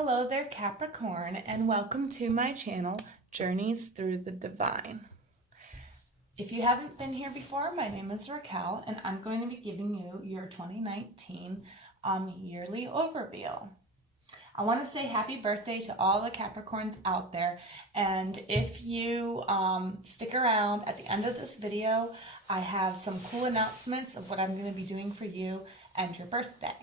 Hello there, Capricorn, and welcome to my channel, Journeys Through the Divine. If you haven't been here before, my name is Racquel, and I'm going to be giving you your 2019 yearly overview. I want to say happy birthday to all the Capricorns out there, and if you stick around at the end of this video, I have some cool announcements of what I'm going to be doing for you and your birthday.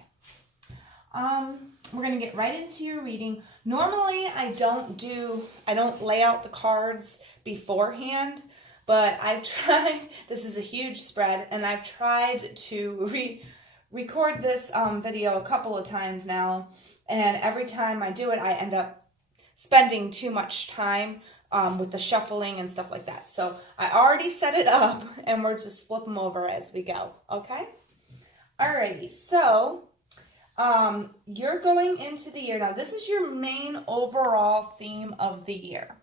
We're going to get right into your reading. Normally, I don't lay out the cards beforehand, but I've tried, this is a huge spread, and I've tried to record this video a couple of times now, and every time I do it, I end up spending too much time with the shuffling and stuff like that. So I already set it up, and we're just flip them over as we go, okay? Alrighty, so you're going into the year. Now, this is your main overall theme of the year.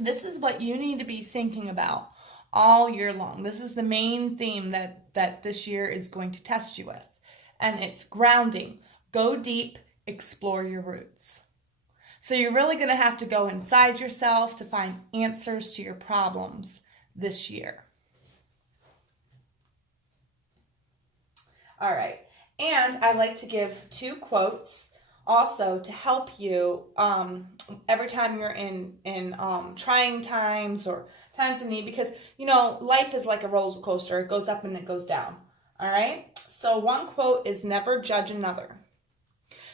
This is what you need to be thinking about all year long. This is the main theme that this year is going to test you with. And it's grounding. Go deep, explore your roots. So you're really going to have to go inside yourself to find answers to your problems this year. All right. And I like to give 2 quotes also to help you every time you're in trying times or times of need, because, you know, life is like a roller coaster. It goes up and it goes down. All right. So one quote is never judge another.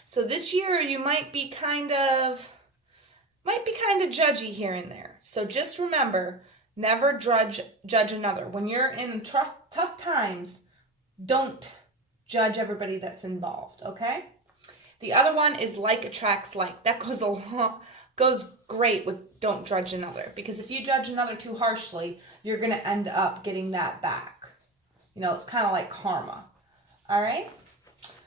So this year you might be kind of judgy here and there. So just remember, never judge another. When you're in tough times, don't judge everybody that's involved, okay? The other one is like attracts like. That goes great with don't judge another, because if you judge another too harshly, you're going to end up getting that back. You know, it's kind of like karma, all right?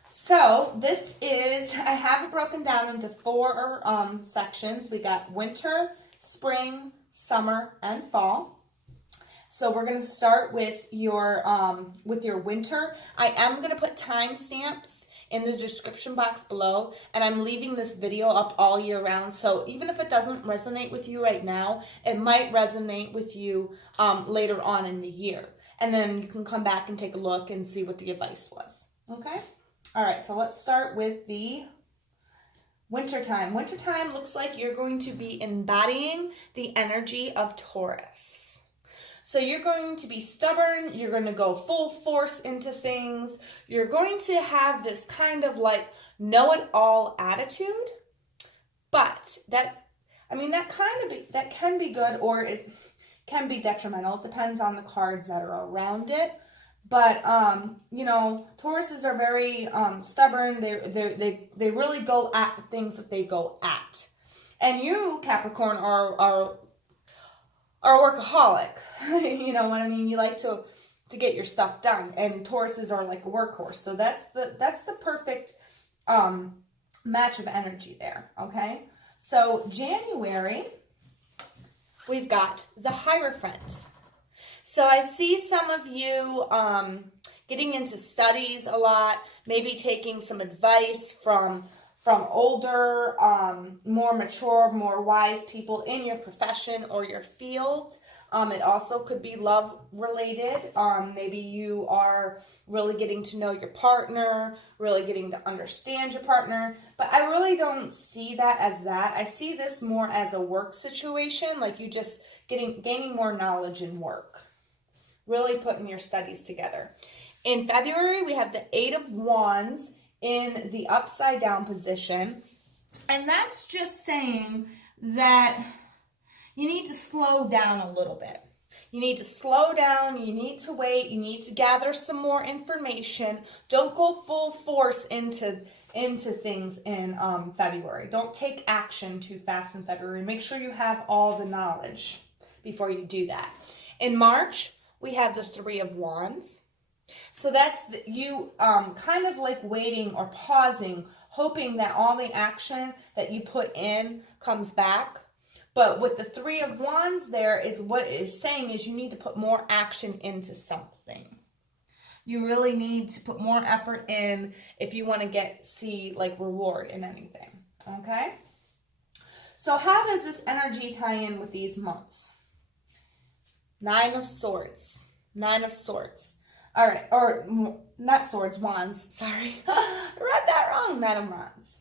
So this is, I have it broken down into 4 sections. We got winter, spring, summer, and fall. So we're going to start with your winter. I am going to put timestamps in the description box below, and I'm leaving this video up all year round. So even if it doesn't resonate with you right now, it might resonate with you later on in the year. And then you can come back and take a look and see what the advice was. Okay? All right, so let's start with the wintertime. Wintertime looks like you're going to be embodying the energy of Taurus. So you're going to be stubborn, you're going to go full force into things, you're going to have this kind of like know-it-all attitude, but that can be good, or it can be detrimental. It depends on the cards that are around it. But, you know, Tauruses are very stubborn. They really go at the things that they go at. And you, Capricorn, are a workaholic. You know what I mean? You like to get your stuff done, and Tauruses are like a workhorse. So that's the perfect match of energy there, okay? So January, we've got the Hierophant. So I see some of you getting into studies a lot, maybe taking some advice from older, more mature, more wise people in your profession or your field. It also could be love related. Maybe you are really getting to know your partner, really getting to understand your partner. But I really don't see that as that. I see this more as a work situation, like you just gaining more knowledge in work. Really putting your studies together. In February, we have the 8 of Wands in the upside down position. And that's just saying that you need to slow down a little bit. You need to slow down, you need to wait, you need to gather some more information. Don't go full force into things in February. Don't take action too fast in February. Make sure you have all the knowledge before you do that. In March, we have the 3 of Wands. So that's you kind of like waiting or pausing, hoping that all the action that you put in comes back. But with the 3 of Wands there, what it is saying is you need to put more action into something. You really need to put more effort in if you want to see like reward in anything. Okay? So how does this energy tie in with these months? Nine of Swords. Nine of Swords. All right, or not swords, wands. Sorry, I read that wrong. Nine of Wands.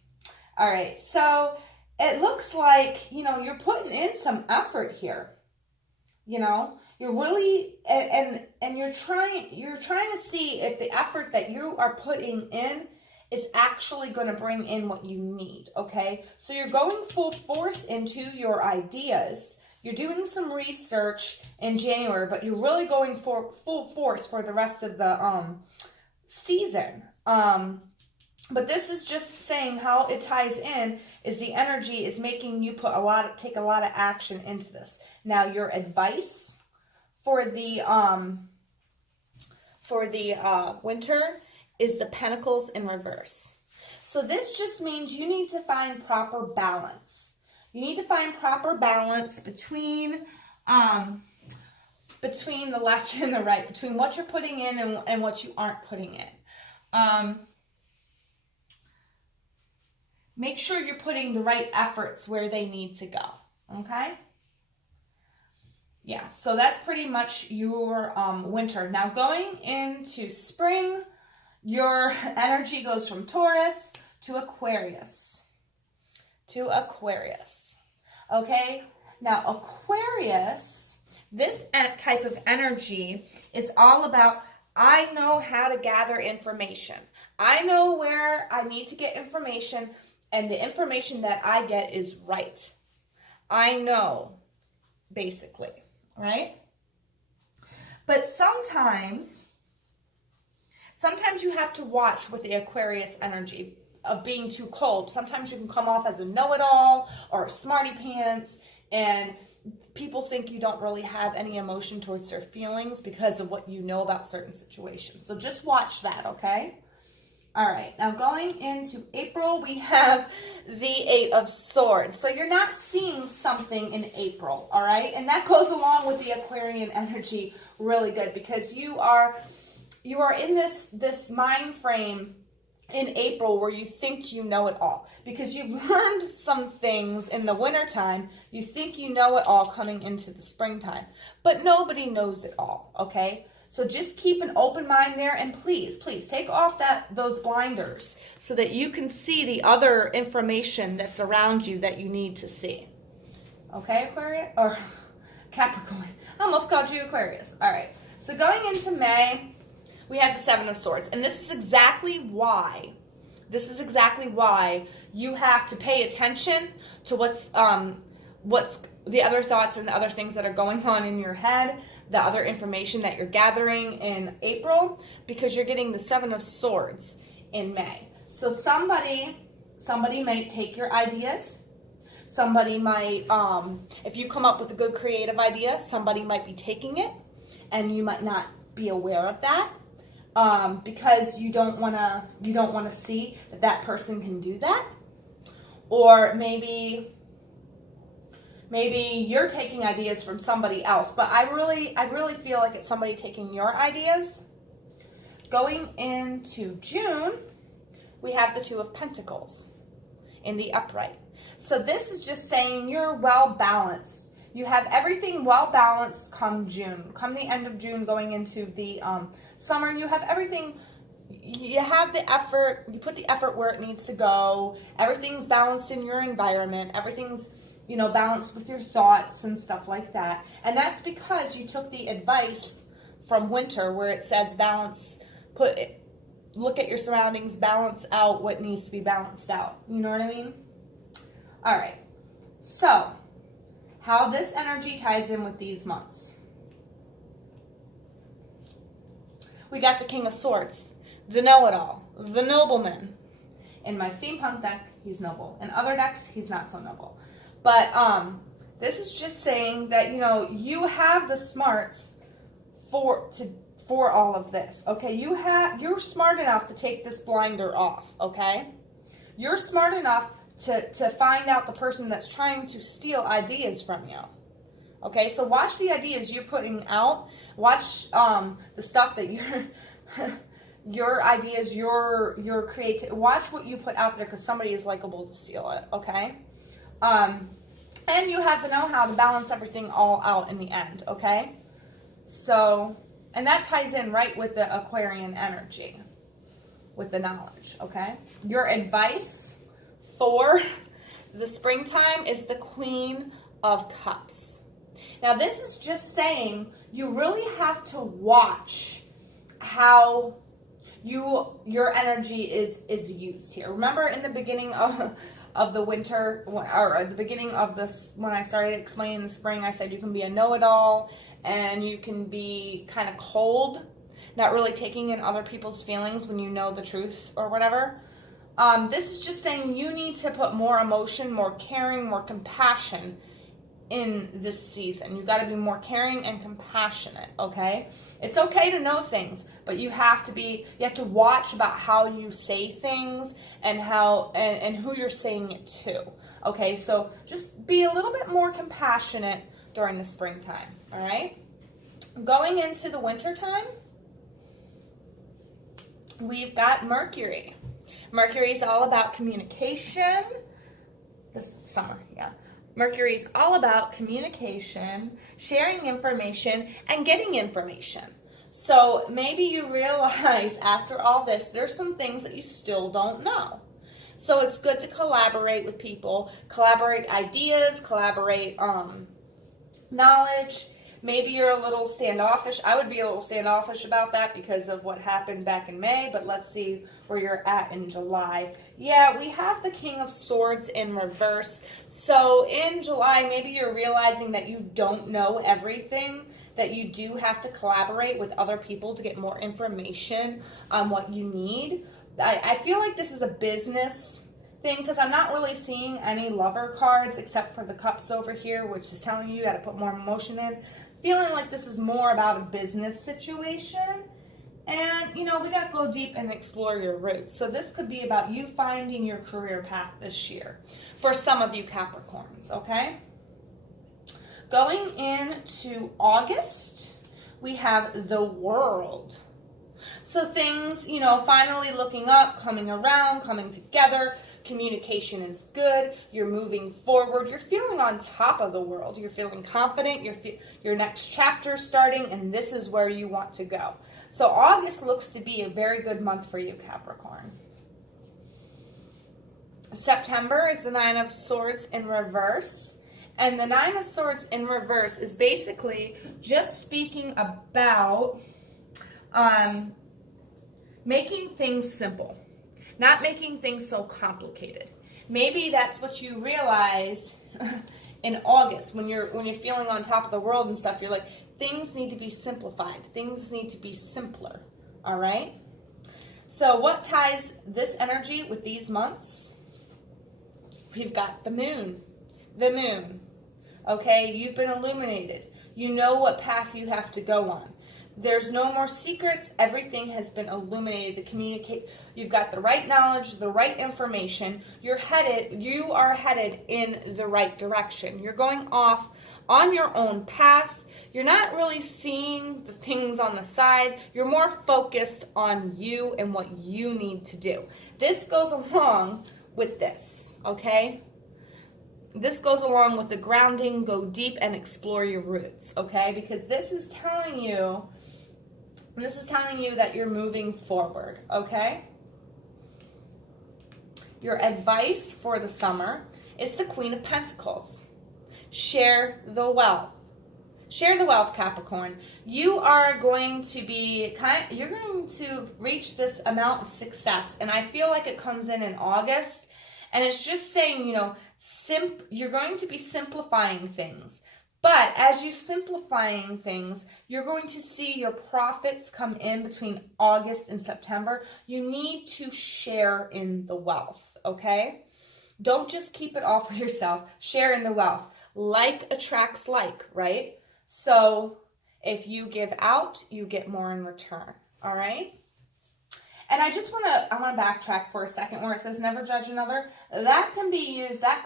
All right, so it looks like, you know, you're putting in some effort here. You know, you're really, and you're trying to see if the effort that you are putting in is actually going to bring in what you need. Okay, so you're going full force into your ideas. You're doing some research in January, but you're really going for full force for the rest of the season. But this is just saying how it ties in is the energy is making you take a lot of action into this. Now, your advice for the winter is the Pentacles in reverse. So this just means you need to find proper balance. You need to find proper balance between the left and the right, between what you're putting in and what you aren't putting in. Make sure you're putting the right efforts where they need to go, okay? Yeah, so that's pretty much your winter. Now going into spring, your energy goes from Taurus to Aquarius. Okay? Now Aquarius, this type of energy is all about, I know how to gather information. I know where I need to get information, and the information that I get is right. I know, basically, right? But sometimes you have to watch with the Aquarius energy of being too cold. Sometimes you can come off as a know-it-all or a smarty pants, and people think you don't really have any emotion towards their feelings because of what you know about certain situations. So just watch that, okay? All right, now going into April, we have the Eight of Swords. So you're not seeing something in April, all right? And that goes along with the Aquarian energy really good, because you are in this mind frame in April where you think you know it all, because you've learned some things in the wintertime. You think you know it all coming into the springtime, but nobody knows it all, okay? So just keep an open mind there, and please take off those blinders so that you can see the other information that's around you that you need to see. Okay, Aquarius? Or Capricorn. I almost called you Aquarius. All right. So going into May, we have the Seven of Swords. And this is exactly why you have to pay attention to what's the other thoughts and the other things that are going on in your head, the other information that you're gathering in April, because you're getting the Seven of Swords in May. So somebody might take your ideas. Somebody might, if you come up with a good creative idea, somebody might be taking it, and you might not be aware of that, because you don't want to see that person can do that. Or maybe you're taking ideas from somebody else, but I really feel like it's somebody taking your ideas. Going into June, we have the Two of Pentacles in the upright. So this is just saying you're well balanced. You have everything well balanced come June. Come the end of June, going into the summer, you have everything. You have the effort. You put the effort where it needs to go. Everything's balanced in your environment. Everything's balanced with your thoughts and stuff like that. And that's because you took the advice from winter where it says balance, look at your surroundings, balance out what needs to be balanced out. You know what I mean? All right. So, how this energy ties in with these months. We got the King of Swords, the know-it-all, the nobleman. In my Steampunk deck, he's noble. In other decks, he's not so noble. But this is just saying that, you have the smarts for all of this, okay? You're smart enough to take this blinder off, okay? You're smart enough to find out the person that's trying to steal ideas from you, okay? So watch the ideas you're putting out. Watch the stuff that your ideas, your creative. Watch what you put out there, because somebody is likable to steal it, okay? And you have the know-how to balance everything all out in the end, okay? So, and that ties in right with the Aquarian energy, with the knowledge, okay? Your advice for the springtime is the Queen of Cups. Now, this is just saying you really have to watch how your energy is used here. Remember in the beginning of the winter, or at the beginning of this, when I started explaining the spring, I said you can be a know-it-all and you can be kind of cold, not really taking in other people's feelings when you know the truth or whatever. This is just saying you need to put more emotion, more caring, more compassion in this season. You got to be more caring and compassionate, okay? It's okay to know things, but you have to watch about how you say things and how and who you're saying it to. Okay? So just be a little bit more compassionate during the springtime, all right? Going into the wintertime, we've got Mercury. Mercury is all about communication. This is the summer, yeah. Mercury is all about communication, sharing information, and getting information. So maybe you realize after all this, there's some things that you still don't know. So it's good to collaborate with people, collaborate ideas, collaborate knowledge. Maybe you're a little standoffish. I would be a little standoffish about that because of what happened back in May, but let's see where you're at in July. Yeah, we have the King of Swords in reverse. So in July, maybe you're realizing that you don't know everything, that you do have to collaborate with other people to get more information on what you need. I feel like this is a business thing, because I'm not really seeing any lover cards except for the cups over here, which is telling you got to put more emotion in. Feeling like this is more about a business situation. And, we got to go deep and explore your roots. So this could be about you finding your career path this year for some of you Capricorns, okay? Going into August, we have the World. So things, finally looking up, coming around, coming together. Communication is good. You're moving forward. You're feeling on top of the world. You're feeling confident. Your next chapter is starting, and this is where you want to go. So August looks to be a very good month for you, Capricorn. September is the Nine of Swords in reverse. And the Nine of Swords in reverse is basically just speaking about making things simple. Not making things so complicated. Maybe that's what you realize in August when you're feeling on top of the world and stuff. You're like, things need to be simplified. Things need to be simpler. All right? So what ties this energy with these months? We've got the moon. The moon. Okay? You've been illuminated. You know what path you have to go on. There's no more secrets. Everything has been illuminated. You've got the right knowledge, the right information. You are headed in the right direction. You're going off on your own path. You're not really seeing the things on the side. You're more focused on you and what you need to do. This goes along with this, okay? This goes along with the grounding, go deep and explore your roots, okay? Because this is telling you that you're moving forward, okay? Your advice for the summer is the Queen of Pentacles. Share the wealth. Share the wealth, Capricorn. You are going to you're going to reach this amount of success, and I feel like it comes in August, and it's just saying, you're going to be simplifying things. But as you're simplifying things, you're going to see your profits come in between August and September. You need to share in the wealth, okay? Don't just keep it all for yourself. Share in the wealth. Like attracts like, right? So if you give out, you get more in return, all right? And I want to backtrack for a second where it says never judge another. That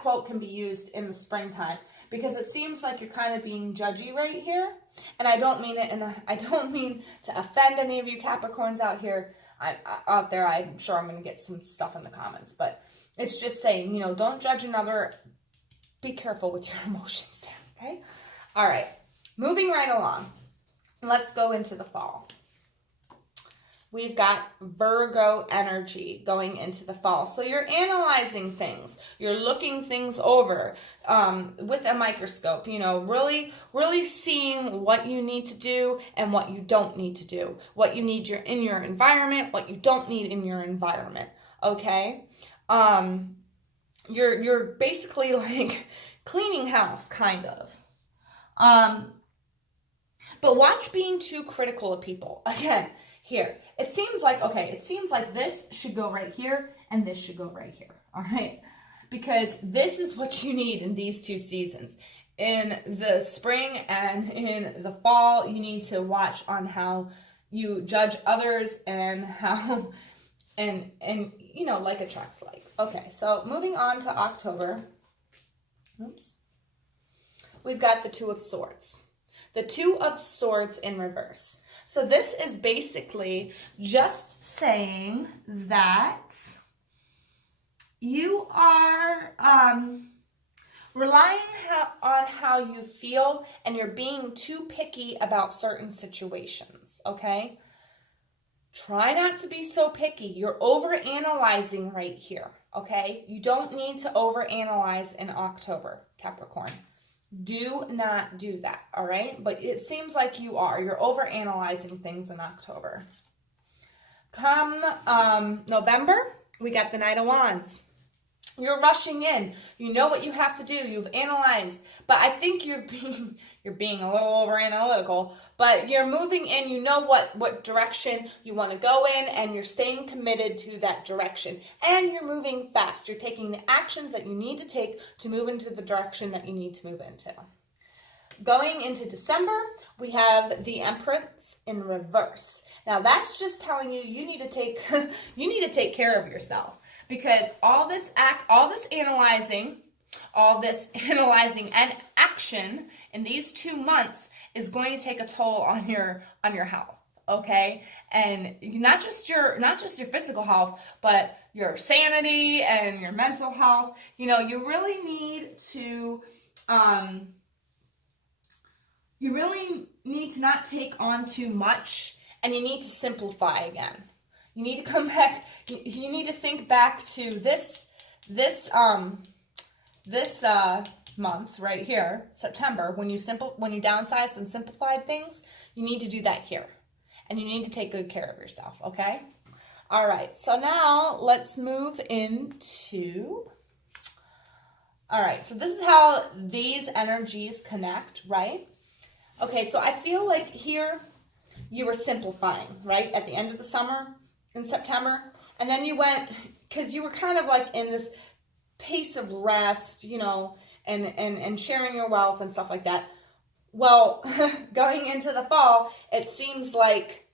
quote can be used in the springtime because it seems like you're kind of being judgy right here. And I don't mean it, and I don't mean to offend any of you Capricorns out here. out there. I'm sure I'm going to get some stuff in the comments, but it's just saying, you know, don't judge another. Be careful with your emotions there, okay? All right, moving right along. Let's go into the fall. We've got Virgo energy going into the fall. So you're analyzing things. You're looking things over with a microscope, you know, really, really seeing what you need to do and what you don't need to do. What you need in your environment, what you don't need in your environment, okay? You're basically like cleaning house, kind of. But watch being too critical of people. Again, here, it seems like, okay, it seems like this should go right here and this should go right here, all right? Because this is what you need in these two seasons. In the spring and in the fall, you need to watch on how you judge others and how, and you know, like attracts like. Okay, so moving on to October. Oops. We've got the Two of Swords. The Two of Swords in reverse. So this is basically just saying that you are relying on how you feel, and you're being too picky about certain situations, okay? Try not to be so picky. You're overanalyzing right here, okay? You don't need to overanalyze in October, Capricorn. Do not do that, all right? But it seems like you are. You're overanalyzing things in October. Come November, we got the Knight of Wands. You're rushing in. You know what you have to do. You've analyzed. But I think you're being a little over analytical. But you're moving in. You know what direction you want to go in, and you're staying committed to that direction. And you're moving fast. You're taking the actions that you need to take to move into the direction that you need to move into. Going into December, we have the Empress in reverse. Now that's just telling you you need to take care of yourself, because all this analyzing and action in these 2 months is going to take a toll on your health, okay? And not just your physical health, but your sanity and your mental health. You know, you really need to not take on too much, and you need to simplify again. You need to come back. You need to think back to this month right here, September, when you downsized and simplified things. You need to do that here, and you need to take good care of yourself. Okay. All right. So now let's move into. All right. So this is how these energies connect, right? Okay. So I feel like here you were simplifying, right, at the end of the summer in September, and then you went, because you were kind of like in this pace of rest, you know, and sharing your wealth and stuff like that. Well, going into the fall, it seems like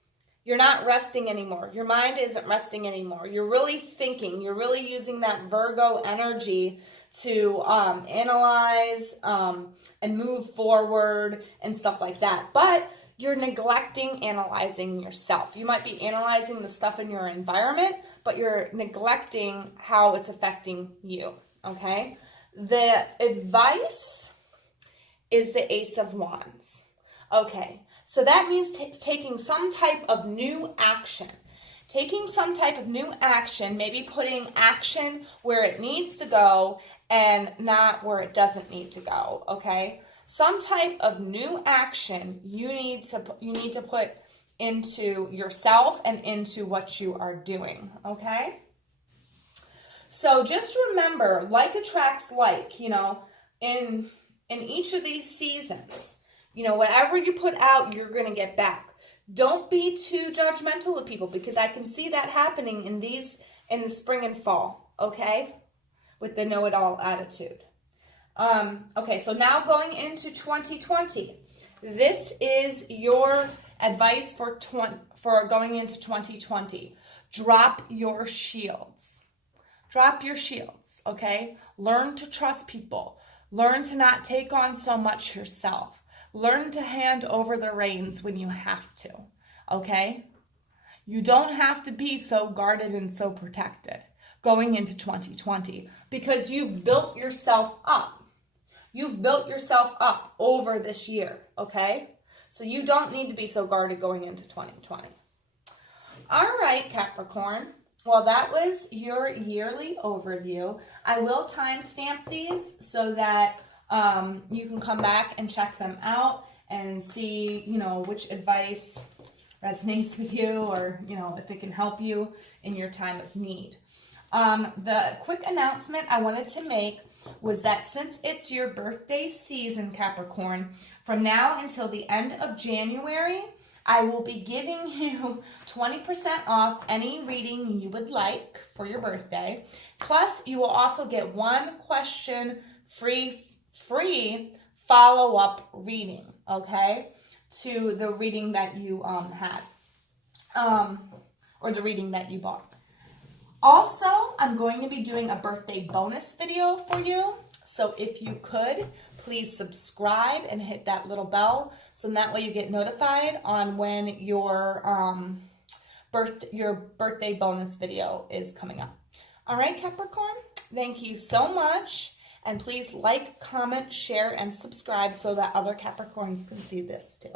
you're not resting anymore. Your mind isn't resting anymore. You're really thinking. You're really using that Virgo energy to analyze and move forward and stuff like that. But you're neglecting analyzing yourself. You might be analyzing the stuff in your environment, but you're neglecting how it's affecting you, okay? The advice is the Ace of Wands. Okay, so that means taking some type of new action. Taking some type of new action, maybe putting action where it needs to go and not where it doesn't need to go, okay? Some type of new action you need to put into yourself and into what you are doing, okay? So just remember, like attracts like, you know, in each of these seasons, you know, whatever you put out, you're going to get back. Don't be too judgmental of people, because I can see that happening in the spring and fall, okay? With the know-it-all attitude. Okay, so now going into 2020. This is your advice for going into 2020. Drop your shields. Drop your shields, okay? Learn to trust people. Learn to not take on so much yourself. Learn to hand over the reins when you have to, okay? You don't have to be so guarded and so protected going into 2020 because you've built yourself up. You've built yourself up over this year, okay? So you don't need to be so guarded going into 2020. All right, Capricorn. Well, that was your yearly overview. I will timestamp these so that you can come back and check them out and see, you know, which advice resonates with you or, you know, if it can help you in your time of need. The quick announcement I wanted to make was that since it's your birthday season, Capricorn, from now until the end of January, I will be giving you 20% off any reading you would like for your birthday. Plus, you will also get one question free follow-up reading, okay, to the reading that you had, or the reading that you bought. Also, I'm going to be doing a birthday bonus video for you. So if you could, please subscribe and hit that little bell so that way you get notified on when your birthday bonus video is coming up. All right, Capricorn, thank you so much. And please like, comment, share, and subscribe so that other Capricorns can see this too.